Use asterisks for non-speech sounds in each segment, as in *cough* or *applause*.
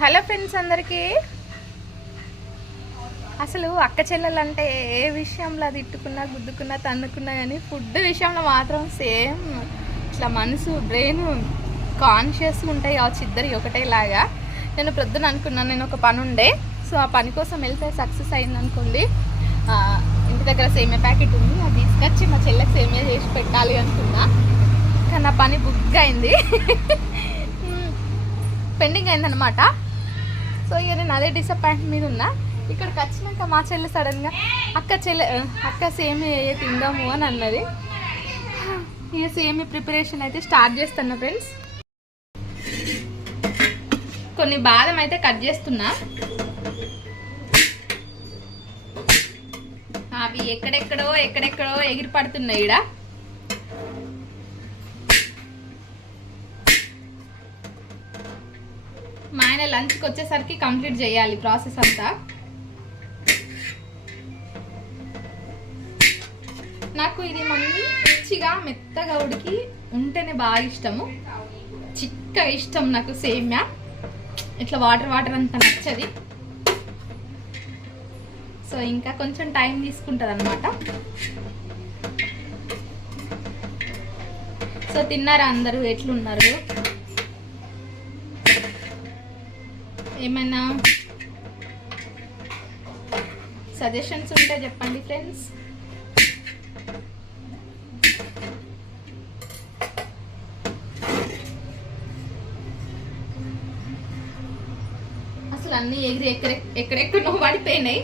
Hello friends అందరికీ. అసలు అక్క చెల్లెలు అంటే ఏ విషయంలో తిట్టుకున్నా గుద్దుకున్నా తన్నుకున్నా కానీ ఫుడ్ విషయంలో మాత్రం సేమ్. ఇట్లా మనసు బ్రెయిన్ కాన్షియస్ ఉంటాయి కావచ్చు ఇద్దరు ఒకటేలాగా. నేను ప్రొద్దున అనుకున్నాను నేను ఒక పని ఉండే. సో ఆ పని కోసం వెళ్తే సక్సెస్ అయింది అనుకోండి ఇంటి దగ్గర సేమియా ప్యాకెట్ ఉంది అది తీసుకొచ్చి మా చెల్లెకి సేమియా చేసి పెట్టాలి అనుకున్నా. కానీ ఆ పని బుక్ అయింది *laughs* పెండింగ్ అయిందనమాట సో ఇక నేను అదే డిసప్పాయింట్ మీద ఉన్నా. ఇక్కడికి వచ్చినాక మా చెల్లె సడన్గా అక్క చెల్లె అక్క సేమి తిందాము అని అన్నది. ఇక సేమి ప్రిపరేషన్ అయితే స్టార్ట్ చేస్తున్నా ఫ్రెండ్స్ కొన్ని బాదం అయితే కట్ చేస్తున్నా. అవి ఎక్కడెక్కడో ఎక్కడెక్కడో ఎగిరి పడుతున్నాయి ఈడ. మా ఆయన లంచ్కి వచ్చేసరికి కంప్లీట్ చేయాలి ప్రాసెస్ అంతా. నాకు ఇది మంచిగా మెత్తగా ఉడికి ఉంటేనే బాగా ఇష్టము. చిక్క ఇష్టం నాకు సేమ్యా. ఇట్లా వాటర్ వాటర్ అంత నచ్చది. సో ఇంకా కొంచెం టైం తీసుకుంటుంది అనమాట సో తిన్నారా అందరూ? ఎట్లున్నారు? ఏమైనా సజెషన్స్ ఉంటే చెప్పండి ఫ్రెండ్స్ అసలు అన్ని ఎగిరి ఎక్కడ ఎక్కడెక్కడో పడిపోయినాయి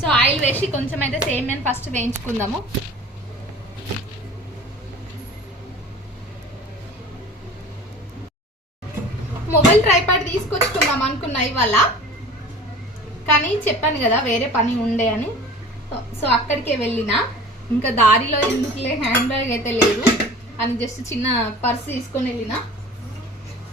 సో ఆయిల్ వేసి కొంచెం అయితే సేమ్ అని ఫస్ట్ వేయించుకుందాము. తీసుకొచ్చుకుందాం అనుకున్నా ఇవాళ. కానీ చెప్పాను కదా వేరే పని ఉండే అని. సో- అక్కడికే వెళ్ళిన. ఇంకా దారిలో ఎందుకులే హ్యాండ్ బ్యాగ్ అయితే లేదు అని జస్ట్ చిన్న పర్స్ తీసుకొని వెళ్ళిన.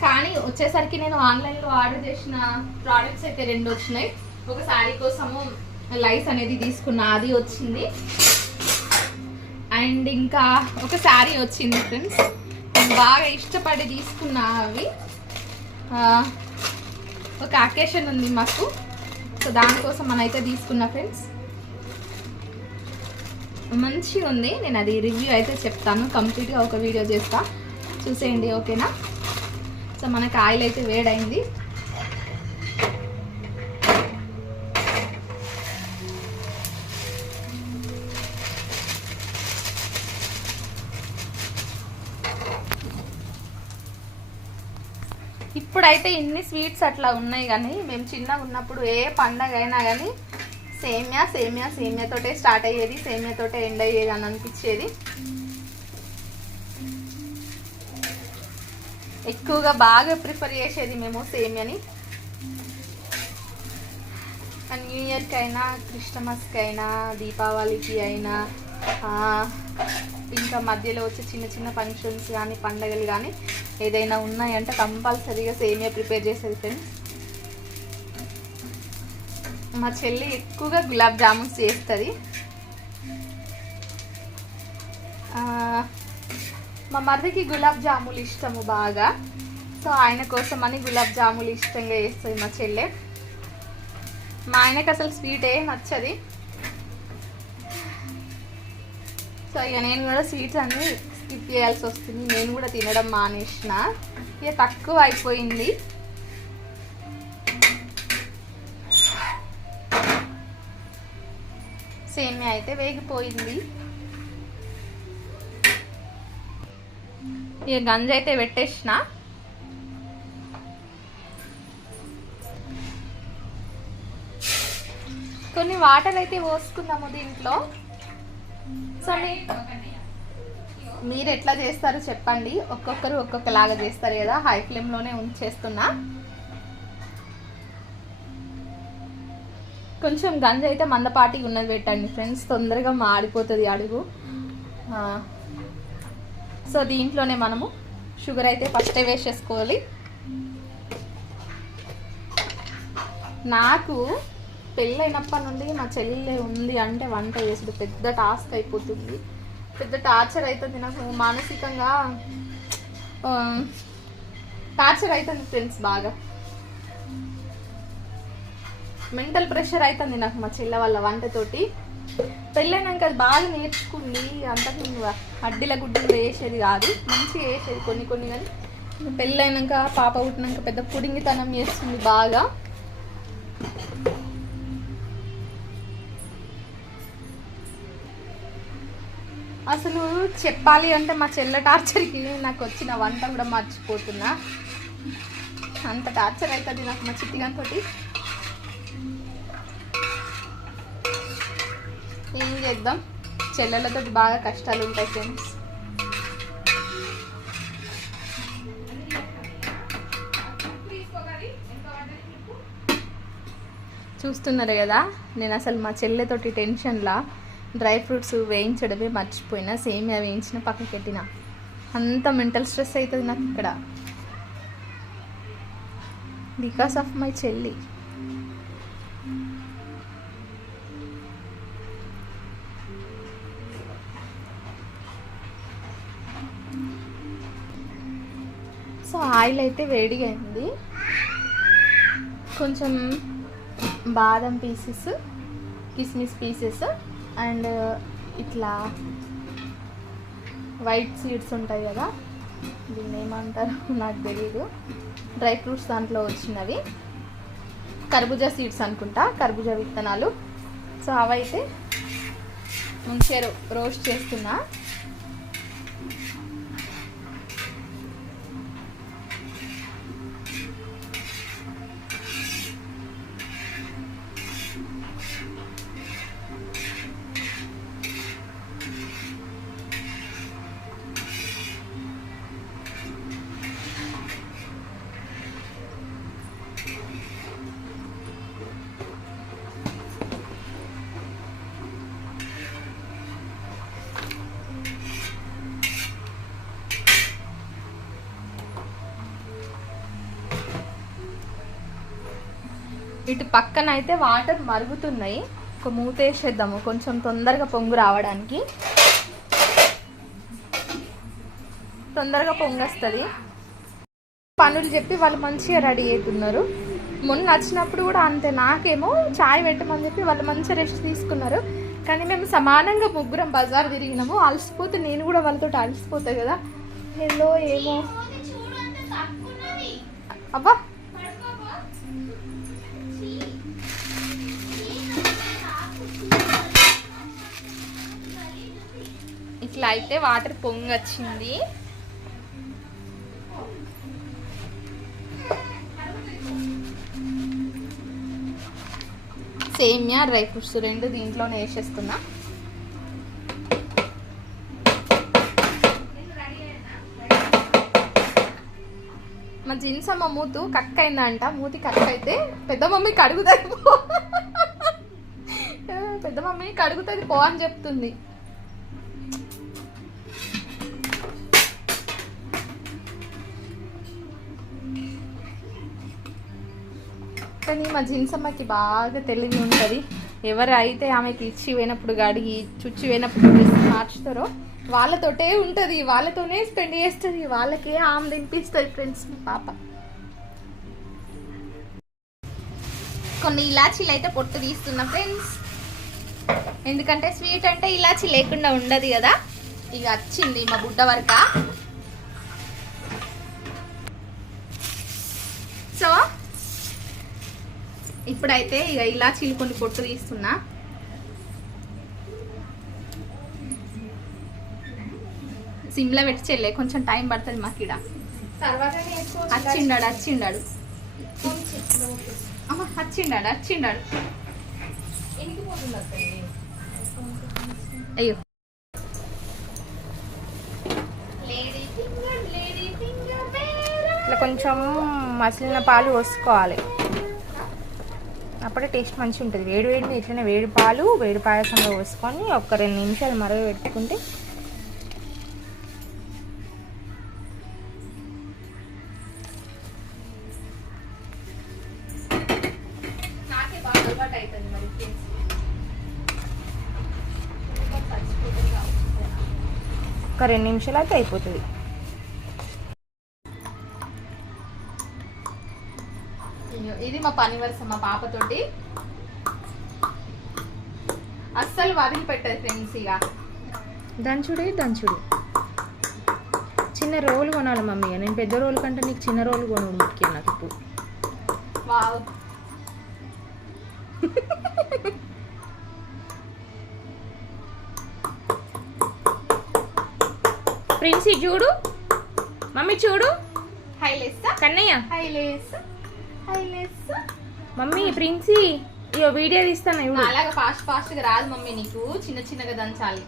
కానీ వచ్చేసరికి నేను ఆన్లైన్లో ఆర్డర్ చేసిన ప్రోడక్ట్స్ అయితే రెండు వచ్చినాయి. ఒక శారీ కోసము లైస్ అనేది తీసుకున్నా అది వచ్చింది. అండ్ ఇంకా ఒక శారీ వచ్చింది ఫ్రెండ్స్. నేను బాగా ఇష్టపడి తీసుకున్నా అవి. ఒక అకేషన్ ఉంది మాకు. సో దానికోసం మనైతే తీసుకున్న తీసుకున్నా ఫ్రెండ్స్. మంచిగా ఉంది. నేను అది రివ్యూ అయితే చెప్తాను. కంప్లీట్గా ఒక వీడియో చేస్తా. చూసేయండి ఓకేనా? సో మనకు ఆయిల్ అయితే వేడైంది. ఇప్పుడైతే ఇన్ని స్వీట్స్ అట్లా ఉన్నాయి కానీ మేము చిన్నగా ఉన్నప్పుడు ఏ పండగ అయినా కానీ సేమియా సేమియా సేమియాతోటే స్టార్ట్ అయ్యేది సేమియాతోటే ఎండ్ అయ్యేది అని అనిపించేది. ఎక్కువగా బాగా ప్రిఫర్ చేసేది మేము సేమియాని. న్యూ ఇయర్కి అయినా క్రిస్టమస్కి అయినా దీపావళికి అయినా ఇంకా మధ్యలో వచ్చే చిన్న చిన్న ఫంక్షన్స్ కానీ పండగలు కానీ ఏదైనా ఉన్నాయంటే కంపల్సరీగా సేమియా ప్రిపేర్ చేసేది ఫ్రెండ్స్ మా చెల్లి ఎక్కువగా గులాబ్ జామున్స్ చేస్తుంది. మా మరిదికి గులాబ్ జాములు ఇష్టము బాగా. సో ఆయన కోసం అని గులాబ్ జాములు ఇష్టంగా చేస్తుంది మా చెల్లె. మా ఆయనకి అసలు స్వీట్ ఏం నచ్చది. సో ఇక నేను కూడా స్వీట్స్ అన్ని స్కిప్ చేయాల్సి వస్తుంది. నేను కూడా తినడం మానేసిన. ఇక తక్కువ అయిపోయింది. సేమియా అయితే వేగిపోయింది. ఇక గంజ అయితే పెట్టేసిన. కొన్ని వాటర్ అయితే పోసుకుందాము దీంట్లో. సో మీరు ఎట్లా చేస్తారు చెప్పండి. ఒక్కొక్కరు ఒక్కొక్కలాగా చేస్తారు కదా. హై ఫ్లేమ్లోనే ఉంచేస్తున్నా. కొంచెం గంజ అయితే మందపాటి ఉన్నది పెట్టండి ఫ్రెండ్స్. తొందరగా మాడిపోతుంది అడుగు. సో దీంట్లోనే మనము షుగర్ అయితే ఫస్టే వేసేసుకోవాలి. నాకు పెళ్ళైనప్పటి నుండి మా చెల్లె ఉంది అంటే వంట చేసేది. పెద్ద టాస్క్ అయిపోతుంది. పెద్ద టార్చర్ అవుతుంది నాకు. మానసికంగా టార్చర్ అవుతుంది ఫ్రెండ్స్ బాగా. మెంటల్ ప్రెషర్ అవుతుంది నాకు మా చెల్లె వాళ్ళ వంటతోటి. పెళ్ళైనాక అది బాగా నేర్చుకుంది. అంతకుముందు అడ్డిల గుడ్డలు వేసేది కాదు. మంచిగా వేసేది కొన్ని కొన్ని కానీ. పెళ్ళైనాక పాప పుట్టినాక పెద్ద పుడింగితనం చేస్తుంది బాగా. అసలు చెప్పాలి అంటే మా చెల్లె టార్చర్కి నాకు వచ్చిన వంట కూడా మర్చిపోతున్నా. అంత టార్చర్ అవుతుంది నాకు మా చిట్టిగానితోటి ఏం చేద్దాం? చెల్లెలతో బాగా కష్టాలు ఉంటాయి ఫ్రెండ్స్. చూస్తున్నారు కదా? నేను అసలు మా చెల్లెతోటి టెన్షన్లా డ్రై ఫ్రూట్స్ వేయించడమే మర్చిపోయినా సేమియా వేయించిన పక్కకి పెట్టిన. అంత మెంటల్ స్ట్రెస్ అవుతుంది నాకు ఇక్కడ. బికాస్ ఆఫ్ మై చెల్లి. సో ఆయిల్ అయితే వేడిగా అయింది. కొంచెం బాదం పీసెస్ కిస్మిస్ పీసెస్ అండ్ ఇట్లా వైట్ సీడ్స్ ఉంటాయి కదా దీన్ని ఏమంటారు? *laughs* నాకు తెలియదు డ్రై ఫ్రూట్స్ దాంట్లో వచ్చినవి. కర్బూజా సీడ్స్ అనుకుంటా కర్బూజా విత్తనాలు. సో అవైతే మంచిగా రో- రోస్ట్ చేస్తున్నా. ఇటు పక్కన అయితే వాటర్ మరుగుతున్నాయి. ఒక మూత వేసేద్దాము. కొంచెం తొందరగా పొంగు రావడానికి. తొందరగా పొంగు వస్తుంది పనులు చెప్పి వాళ్ళు మంచిగా రెడీ అవుతున్నారు. మొన్న వచ్చినప్పుడు కూడా అంతే. నాకేమో చాయ్ పెట్టమని చెప్పి వాళ్ళు మంచిగా రెస్ట్ తీసుకున్నారు. కానీ మేము సమానంగా ముగ్గురం బజార్ తిరిగినాము. అలసిపోతే నేను కూడా వాళ్ళతో అలసిపోతాయి కదా. హలో ఏమో. అబ్బా! ఇట్లా అయితే వాటర్ పొంగొచ్చింది. సేమియా డ్రై ఫ్రూట్స్ రెండు దీంట్లోనే వేసేస్తున్నా. మా జిన్సమ్మ మూతు కక్క అయిందంట మూతి కక్క అయితే పెద్ద మమ్మీ కడుగుతుంది పో. *laughs* పెద్ద మమ్మీ కడుగుతుంది పో అని చెప్తుంది. కానీ మా జిన్సమ్మకి బాగా తెలివి ఉంటుంది. ఎవరైతే ఆమెకి ఇచ్చి పోయినప్పుడు గడిగి చుచ్చి పోయినప్పుడు మార్చుతారో వాళ్ళతోటే ఉంటుంది. వాళ్ళతోనే స్పెండ్ చేస్తుంది. వాళ్ళకే ఆమె తినిపిస్తుంది ఫ్రెండ్స్ పాప. కొన్ని ఇలాచీలు అయితే పొట్టు తీస్తున్నా ఫ్రెండ్స్ ఎందుకంటే స్వీట్ అంటే ఇలాచీ లేకుండా ఉండదు కదా. ఇక వచ్చింది మా బుడ్డ వరక. ఇప్పుడైతే ఇక ఇలాచీలు కొన్ని పొట్టు తీస్తున్నా. సిమ్లో పెట్టి చెల్లే కొంచెం టైం పడుతుంది మాకు ఇక్కడ వచ్చిండాడు వచ్చిండాడు అమ్మ వచ్చిండాడు వచ్చిండాడు అయ్యో. ఇట్లా కొంచెం మసిలిన పాలు పోసుకోవాలి. అప్పుడే టేస్ట్ మంచిగా ఉంటుంది వేడి వేడిని ఇట్లనే వేడి పాలు వేడి పాయసంలో వేసుకొని ఒక రెండు నిమిషాలు మరగ పెట్టుకుంటే ఒక రెండు నిమిషాలు అయితే అయిపోతుంది. మా పని వరుస మా పాపతోటి. అస్సలు వదిలిపెట్టదు ఫ్రెండ్స్ ఇక. దంచుడే దంచుడు. చిన్న రోలు కొనాలి మమ్మీ. నేను పెద్ద రోలు కంటే నీకు చిన్న రోలు కొను ముఖ్యం నాకు ఇప్పుడు. వావ్. ప్రిన్సీ చూడు. మమ్మీ చూడు. హైలెస్ కన్నయ్య. హైలెస్ హైలెస్ మమ్మీ ప్రిన్సీ ఇయో వీడియో తీస్తాను చూడు. అలాగా ఫాస్ట్ ఫాస్ట్గా రాదు మమ్మీ నీకు. చిన్న చిన్నగా దంచాలి.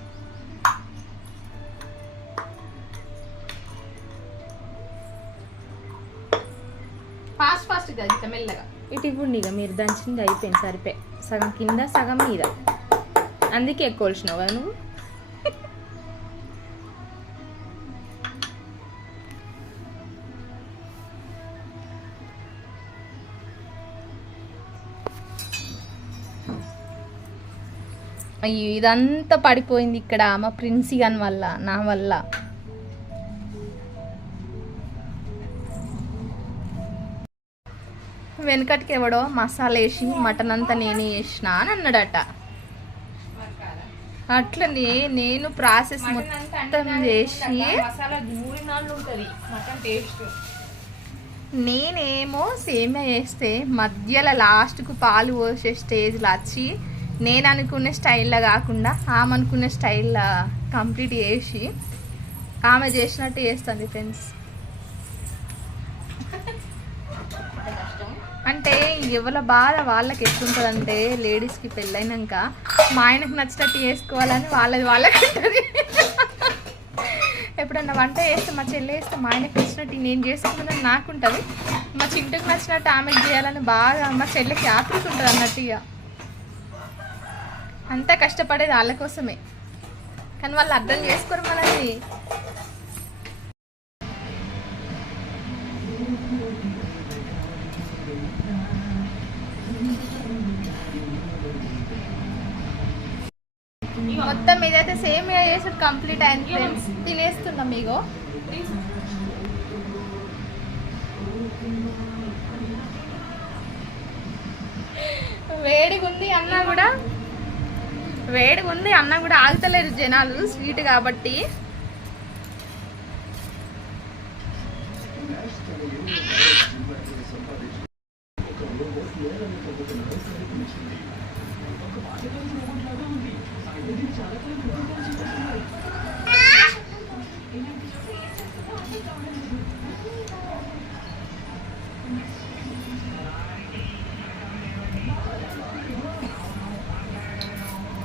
ఫాస్ట్ ఫాస్ట్గా ఇంత మెల్లగా. ఇటు ఇవ్వండి ఇక మీరు దంచింది అయిపోయింది సరిపోయి. సగం కింద సగం మీద. అందుకే ఎక్కువ వచ్చినావు కదా నువ్వు? ఇదంతా పడిపోయింది ఇక్కడ మా ప్రిన్సీ గన్ వల్ల నా వల్ల. వెనకటికి ఎవడో మసాలా వేసి మటన్ అంతా నేనే చేసిన అని అన్నాడట. అట్లనే నేను ప్రాసెస్ మొత్తం చేసి నేనేమో సేమియా వేస్తే మధ్యలో లాస్ట్కు పాలు పోసే స్టేజ్లో వచ్చి నేను అనుకునే స్టైల్లో కాకుండా ఆమె అనుకునే స్టైల్లో కంప్లీట్ చేసి ఆమె చేసినట్టు చేస్తుంది ఫ్రెండ్స్. అంటే ఎవరి బాధ వాళ్ళకి ఎట్లుంటుందంటే లేడీస్కి పెళ్ళైనాక మా ఆయనకు నచ్చినట్టు చేసుకోవాలని వాళ్ళది వాళ్ళకి ఉంటుంది ఎప్పుడన్నా వంట చేస్తే మా చెల్లి వేస్తే మా ఆయనకు నచ్చినట్టు నేను చేసుకున్నానని నాకు ఉంటుంది మా చింటకు నచ్చినట్టు ఆమెకు చేయాలని బాగా మా చెల్లికి ఆతృత ఉంటుంది అన్నట్టు ఇక అంతా కష్టపడేది వాళ్ళ కోసమే. కానీ వాళ్ళు అర్థం చేసుకోరు మనది మొత్తం ఇదైతే సేమ్ చేసి కంప్లీట్ అయింది. ఫ్రెండ్స్ తినేస్తున్నాం ఇగో. వేడిగా ఉంది అన్నా కూడా. వేడిగా ఉంది అన్నా కూడా ఆగుతలేరు జనాలు స్వీట్ కాబట్టి.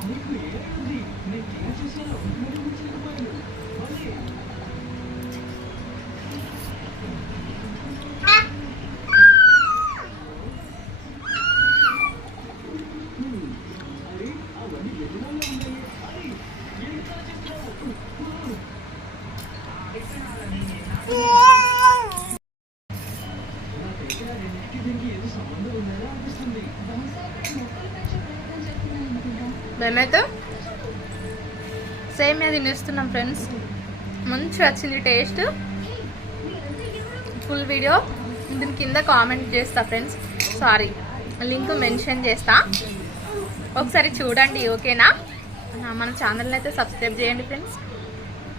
AMG ね、東車両、左口の前に、マジ మేమైతే సేమ్ తినేస్తున్నాం ఫ్రెండ్స్. మంచి వచ్చింది టేస్ట్. Full video. దీని కింద కామెంట్ చేస్తా ఫ్రెండ్స్. సారీ. లింక్ మెన్షన్ చేస్తా. ఒకసారి చూడండి ఓకేనా? మన ఛానల్ని అయితే సబ్స్క్రైబ్ చేయండి ఫ్రెండ్స్.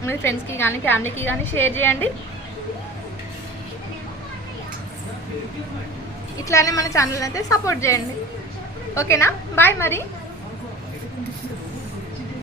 మీ ఫ్రెండ్స్కి కానీ ఫ్యామిలీకి కానీ షేర్ చేయండి. ఇట్లానే మన ఛానల్ అయితే సపోర్ట్ చేయండి. ఓకేనా? బాయ్ మరి.